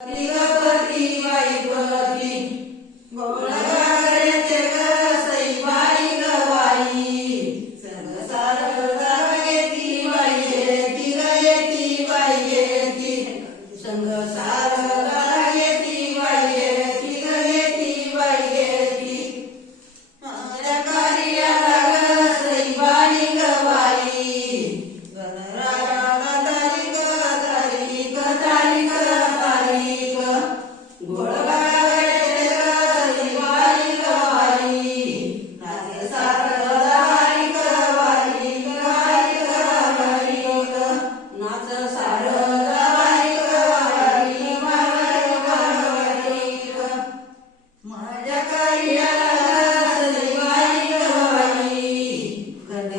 माझ्या